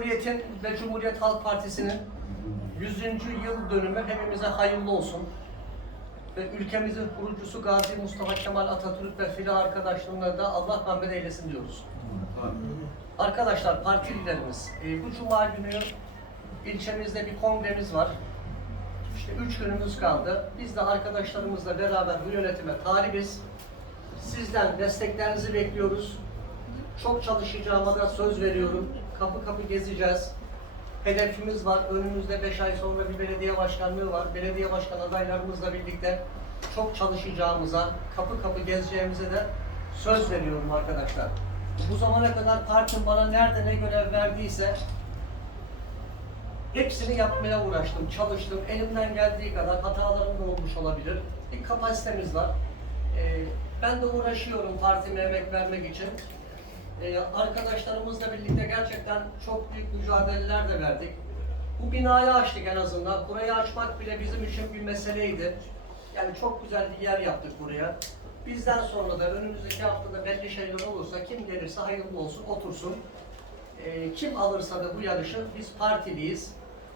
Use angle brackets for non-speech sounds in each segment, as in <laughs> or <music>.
Cumhuriyet'in ve Cumhuriyet Halk Partisi'nin 100. yıl dönümü hepimize hayırlı olsun. Ve ülkemizin kurucusu Gazi Mustafa Kemal Atatürk ve filan arkadaşlarına da Allah rahmet eylesin diyoruz. Arkadaşlar, parti liderimiz, e, bu cuma günü ilçemizde bir kongremiz var. İşte üç günümüz kaldı. Biz de arkadaşlarımızla beraber bu yönetime talibiz. Sizden desteklerinizi bekliyoruz. Çok çalışacağıma da söz veriyorum. Kapı kapı gezeceğiz. Hedefimiz var. Önümüzde 5 ay sonra bir belediye başkanlığı var. Belediye başkan adaylarımızla birlikte çok çalışacağımıza, kapı kapı gezeceğimize de söz veriyorum arkadaşlar. Bu zamana kadar partim bana nerede ne görev verdiyse hepsini yapmaya uğraştım, çalıştım. Elimden geldiği kadar hatalarım da olmuş olabilir. Bir kapasitemiz var. Ee, ben de uğraşıyorum partime emek vermek için. Ee, arkadaşlarımızla birlikte gerçekten çok büyük mücadeleler de verdik. Bu binayı açtık en azından. Burayı açmak bile bizim için bir meseleydi. Yani çok güzel bir yer yaptık buraya. Bizden sonra da önümüzdeki haftada belli şeyler olursa kim gelirse hayırlı olsun, otursun. Ee, kim alırsa da bu yarışı biz partiliyiz.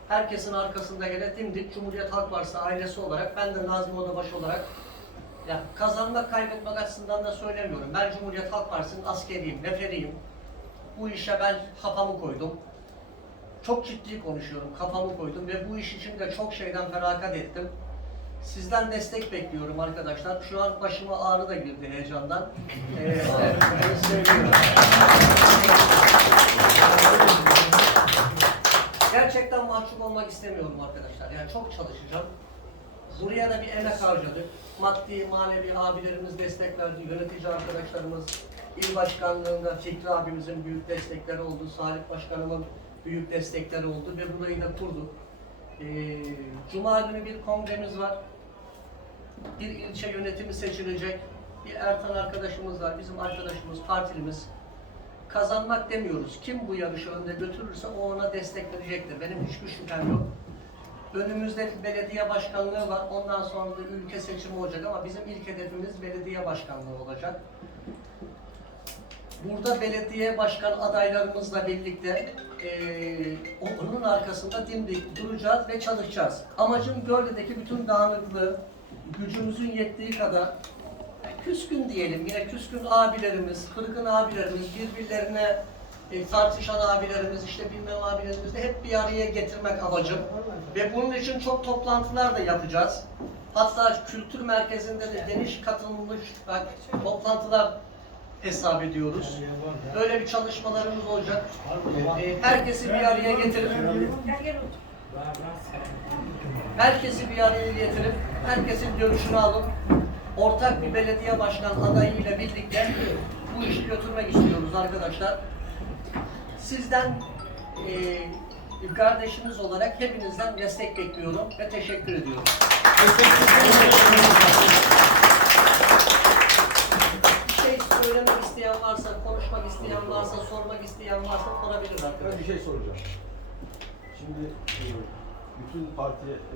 Herkesin arkasında gene dimdik Cumhuriyet Halk Partisi ailesi olarak ben de Nazım Odabaşı olarak ya kazanmak kaybetmek açısından da söylemiyorum. Ben Cumhuriyet Halk Partisi'nin askeriyim, neferiyim. Bu işe ben kafamı koydum. Çok ciddi konuşuyorum, kafamı koydum ve bu iş için de çok şeyden feragat ettim. Sizden destek bekliyorum arkadaşlar. Şu an başıma ağrı da girdi heyecandan. Ee, <laughs> söylüyorum. Gerçekten mahcup olmak istemiyorum arkadaşlar. Yani çok çalışacağım. Buraya da bir emek harcadık. Maddi, manevi abilerimiz destek verdi. Yönetici arkadaşlarımız, il başkanlığında Fikri abimizin büyük destekleri oldu. Salih Başkanımın büyük destekleri oldu ve burayı da kurduk. Ee, Cuma günü bir kongremiz var. Bir ilçe yönetimi seçilecek. Bir Ertan arkadaşımız var, bizim arkadaşımız, partilimiz. Kazanmak demiyoruz. Kim bu yarışı önde götürürse o ona destek verecektir. Benim hiçbir şüphem yok. Önümüzde belediye başkanlığı var. Ondan sonra da ülke seçimi olacak ama bizim ilk hedefimiz belediye başkanlığı olacak. Burada belediye başkan adaylarımızla birlikte eee, onun arkasında dimdik duracağız ve çalışacağız. Amacım Gölde'deki bütün dağınıklığı gücümüzün yettiği kadar küskün diyelim yine küskün abilerimiz, kırgın abilerimiz, birbirlerine e, tartışan abilerimiz, işte bilmem abilerimiz de hep bir araya getirmek amacım. Ve bunun için çok toplantılar da yapacağız. Hatta kültür merkezinde de geniş katılmış bak, toplantılar hesap ediyoruz. Böyle bir çalışmalarımız olacak. E, herkesi bir araya getirip herkesi bir araya getirip herkesin görüşünü alıp ortak bir belediye başkan adayı ile birlikte bu işi götürmek istiyoruz arkadaşlar. Sizden e, kardeşiniz olarak hepinizden destek bekliyorum ve teşekkür ediyorum. Bir şey söylemek isteyen varsa, konuşmak isteyen varsa, sormak isteyen varsa sorabilir Ben arkadaşlar. bir şey soracağım. Şimdi e, bütün parti